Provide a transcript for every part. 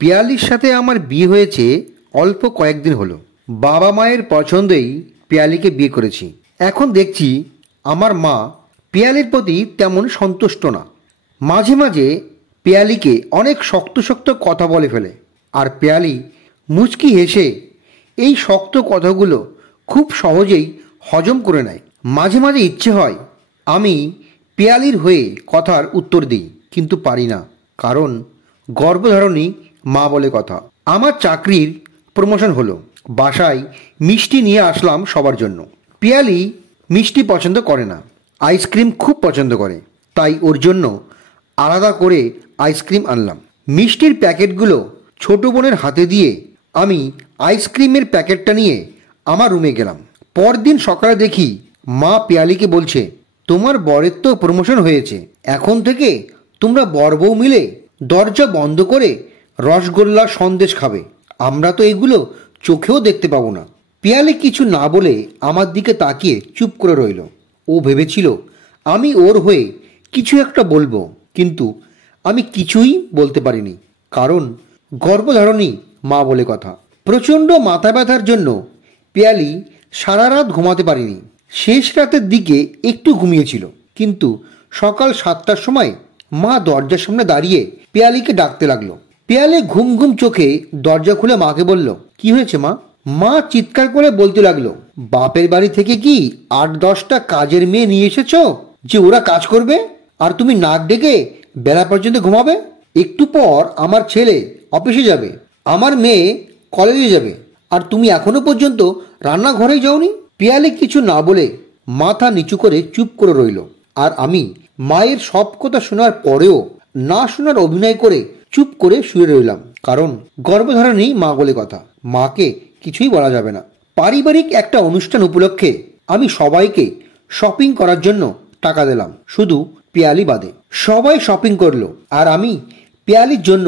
পিয়ালির সাথে আমার বিয়ে হয়েছে অল্প কয়েকদিন হলো। বাবা মায়ের পছন্দেই পিয়ালিকে বিয়ে করেছি। এখন দেখছি আমার মা পিয়ালির প্রতি তেমন সন্তুষ্ট না। মাঝে মাঝে পিয়ালিকে অনেক শক্ত শক্ত কথা বলে ফেলে, আর পিয়ালি মুচকি হেসে এই শক্ত কথাগুলো খুব সহজেই হজম করে নেয়। মাঝে মাঝে ইচ্ছে হয় আমি পিয়ালির হয়ে কথার উত্তর দিই, কিন্তু পারি না, কারণ গর্ভধারণী মা বলে কথা। আমার চাকরির প্রমোশন হলো, বাসায় মিষ্টি নিয়ে আসলাম সবার জন্য। পিয়ালি মিষ্টি পছন্দ করে না, আইসক্রিম খুব পছন্দ করে, তাই ওর জন্য আলাদা করে আইসক্রিম আনলাম। মিষ্টির প্যাকেটগুলো ছোট বোনের হাতে দিয়ে আমি আইসক্রিমের প্যাকেটটা নিয়ে আমার রুমে গেলাম। পরদিন সকালে দেখি মা পিয়ালিকে বলছে, তোমার বরের তো প্রমোশন হয়েছে, এখন থেকে তোমরা বর বউ মিলে দরজা বন্ধ করে রসগোল্লা সন্দেশ খাবে। আমরা তো এগুলো চোখেও দেখতে পাবো না। পিয়ালি কিছু না বলে আমার দিকে তাকিয়ে চুপ করে রইল। ও ভেবেছিল আমি ওর হয়ে কিছু একটা বলবো, কিন্তু আমি কিছুই বলতে পারিনি, কারণ গর্ভধারণী মা বলে কথা। প্রচণ্ড মাথা ব্যথার জন্য পিয়ালি সারা রাত ঘুমাতে পারিনি। শেষ রাতের দিকে একটু ঘুমিয়েছিল, কিন্তু সকাল 7টার সময় মা দরজার সামনে দাঁড়িয়ে পিয়ালিকে ডাকতে লাগলো। পিয়ালি ঘুম ঘুম চোখে দরজা খুলে মাকে বলল, কি হয়েছে মা? মা চিৎকার করে বলতে লাগলো, বাপের বাড়ি থেকে কি 8-10টা কাজের মেয়ে নিয়ে এসেছো যে ওরা কাজ করবে, আর তুমি নাক ডেকে বেলা পর্যন্ত ঘুমাবে? একটু পর আমার ছেলে অফিসে যাবে, আমার মেয়ে কলেজে যাবে, আর তুমি এখনো পর্যন্ত রান্নাঘরেই যাওনি। পিয়ালি কিছু না বলে মাথা নিচু করে চুপ করে রইল, আর আমি মায়ের সব কথা শোনার পরেও না শোনার অভিনয় করে চুপ করে শুয়ে রইলাম, কারণ গর্ভধারণী মা বলে কথা, মাকে কিছুই বলা যাবে না। পারিবারিক একটা অনুষ্ঠান উপলক্ষে আমি সবাইকে শপিং করার জন্য টাকা দিলাম, শুধু পিয়ালি বাদে। সবাই শপিং করলো, আর আমি পিয়ালির জন্য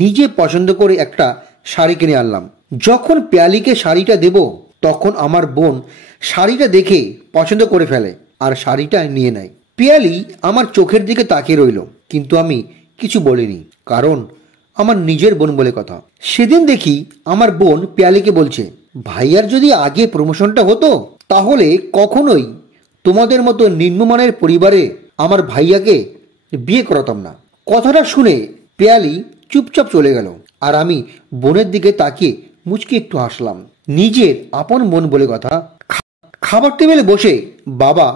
নিজে পছন্দ করে একটা শাড়ি কিনে আনলাম। যখন পিয়ালিকে শাড়িটা দেব, তখন আমার বোন শাড়িটা দেখে পছন্দ করে ফেলে আর শাড়িটা নিয়ে নেয়। পিয়ালি আমার চোখের দিকে তাকিয়ে রইল, কিন্তু আমি কিছু বলিনি, কারণ আমার নিজের বোন বলে কথা। সেদিন দেখি আমার বোন পিয়ালিকে বলছে, ভাইয়ার যদি আগে প্রমোশনটা হতো তাহলে কখনোই তোমাদের মতো নিম্নমানের পরিবারে আমার ভাইয়াকে বিয়ে করাতাম না। কথাটা শুনে পিয়ালি চুপচাপ চলে গেল, আর আমি বোনের দিকে তাকিয়ে মুচকি একটু হাসলাম। নিজের আপন বোন বলে কথা। খাবার টেবিলে বসে বাবা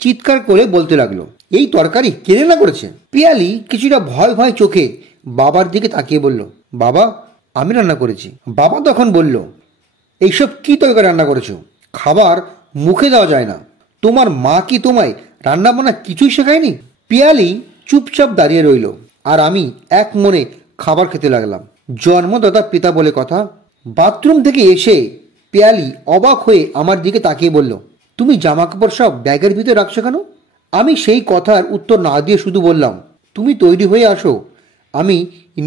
চিৎকার করে বলতে লাগলো, এই তরকারি কে রান্না করেছে? পিয়ালি কিছুটা ভয় ভয় চোখে বাবার দিকে তাকিয়ে বলল, বাবা আমি রান্না করেছি। বাবা তখন বলল, এইসব কি তরকারি রান্না করেছো? খাবার মুখে দেওয়া যায় না। তোমার মা কি তোমায় রান্না বান্না কিছুই শেখায়নি? পিয়ালি চুপচাপ দাঁড়িয়ে রইল, আর আমি এক মনে খাবার খেতে লাগলাম। জন্মদাতা পিতা বলে কথা। বাথরুম থেকে এসে পিয়ালি অবাক হয়ে আমার দিকে তাকিয়ে বলল, তুমি জামা কাপড় সব ব্যাগের ভিতরে রাখছো কেন? আমি সেই কথার উত্তর না দিয়ে শুধু বললাম, তুমি তৈরি হয়ে আসো, আমি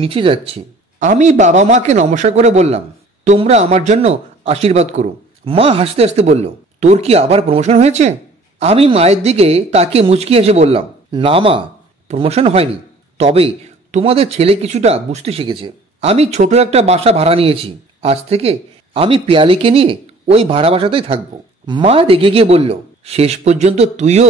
নিচে যাচ্ছি। আমি বাবা মাকে নমস্কার করে বললাম, তোমরা আমার জন্য আশীর্বাদ করো। মা হাসতে হাসতে বলল, তোর কি আবার প্রমোশন হয়েছে? আমি মায়ের দিকে তাকিয়ে মুচকি এসে বললাম, না মা, প্রমোশন হয়নি, তবে তোমাদের ছেলে কিছুটা বুঝতে শিখেছে। আমি ছোট একটা বাসা ভাড়া নিয়েছি, আজ থেকে আমি পিয়ালিকে নিয়ে ওই ভাড়া বাসাতেই থাকবো। মা রেগে গিয়ে বলল, শেষ পর্যন্ত তুইও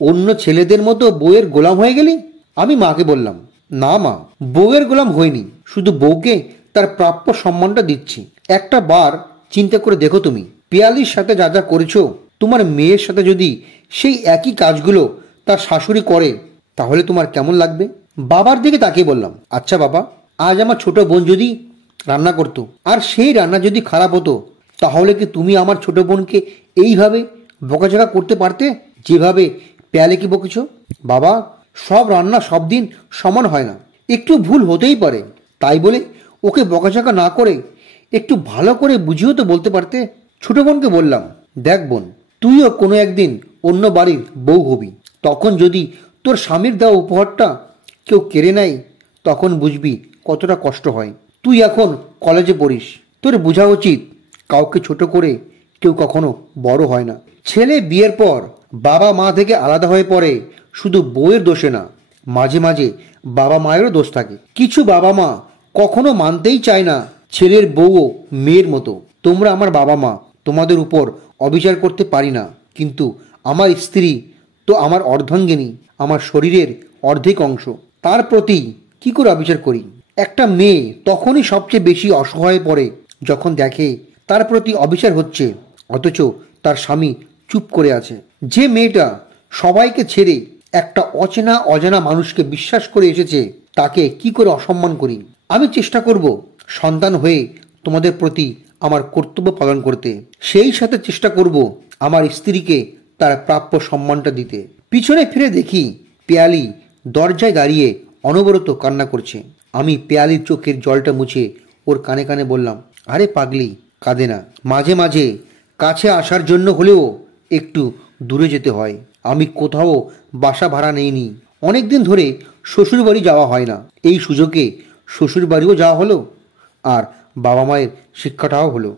অন্য ছেলেদের মতো বউয়ের গোলাম হয়ে গেলি? আমি মাকে বললাম, না মা, বউয়ের গোলাম হয়নি, শুধু বউকে তার প্রাপ্য সম্মানটা দিচ্ছি। একটা বার চিন্তা করে দেখো, তুমি পিয়ালির সাথে যা যা করেছো, তোমার মেয়ের সাথে যদি সেই একই কাজগুলো তার শাশুড়ি করে, তাহলে তোমার কেমন লাগবে? বাবার দিকে তাকিয়ে বললাম, আচ্ছা বাবা, আজ আমার ছোট বোন যদি রান্না করতো, আর সেই রান্না যদি খারাপ হতো, তাহলে কি তুমি আমার ছোট বোনকে এইভাবে বকাঝকা করতে পারতে যেভাবে পিয়ালিকে বকেছ? বাবা, সব রান্না সব দিন সমান হয় না, একটু ভুল হতেই পারে, তাই বলে ওকে বকাঝকা না করে একটু ভালো করে বুঝিয়েও তো বলতে পারতে। ছোট বোনকে বললাম, দেখ বোন, তুইও কোনো একদিন অন্য বাড়ির বউ হবি, তখন যদি তোর স্বামীর দেওয়া উপহারটা কেউ কেড়ে নেয়, তখন বুঝবি কতটা কষ্ট হয়। তুই এখন কলেজে পড়িস, তোর বোঝা উচিত কাউকে ছোট করে কেউ কখনো বড় হয় না। ছেলে বিয়ের পর বাবা মা থেকে আলাদা হয়ে পড়ে শুধু বউয়ের দোষে না, মাঝে মাঝে বাবা মায়েরও দোষ থাকে। কিছু বাবা মা কখনো মানতেই চায় না ছেলের বউও মেয়ের মতো। তোমরা আমার বাবা মা, তোমাদের উপর অবিচার করতে পারি না, কিন্তু আমার স্ত্রী তো আমার অর্ধাঙ্গিনী, আমার শরীরের অর্ধেক অংশ, তার প্রতি কি করে অবিচার করি? একটা মেয়ে তখনই সবচেয়ে বেশি অসহায় পড়ে যখন দেখে তার প্রতি অবিচার হচ্ছে, অথচ তার স্বামী চুপ করে আছে। যে মেয়েটা সবাইকে ছেড়ে একটা অজানা মানুষকে বিশ্বাস করে এসেছে, তাকে কি করে অসম্মান করি? আমি চেষ্টা করব সন্তান হয়ে তোমাদের প্রতি আমার কর্তব্য পালন করতে, সেই সাথে চেষ্টা করব আমার স্ত্রীকে তার প্রাপ্য সম্মানটা দিতে। পিছনে ফিরে দেখি পেয়ালি দরজায় দাঁড়িয়ে অনবরত কান্না করছে। আমি পেয়ালির চোখের জলটা মুছে ওর কানে কানে বললাম, আরে পাগলি, কাঁদে না। মাঝে মাঝে কাছে আসার জন্য হলেও একটু দূরে যেতে হয়। আমি কোথাও বাসা ভাড়া নেইনি, অনেক দিন ধরে শ্বশুরবাড়ি যাওয়া হয় না। এই সুযোগে শ্বশুরবাড়িও যাওয়া হলো, আর বাবা মায়ের শিক্ষাটাও হলো।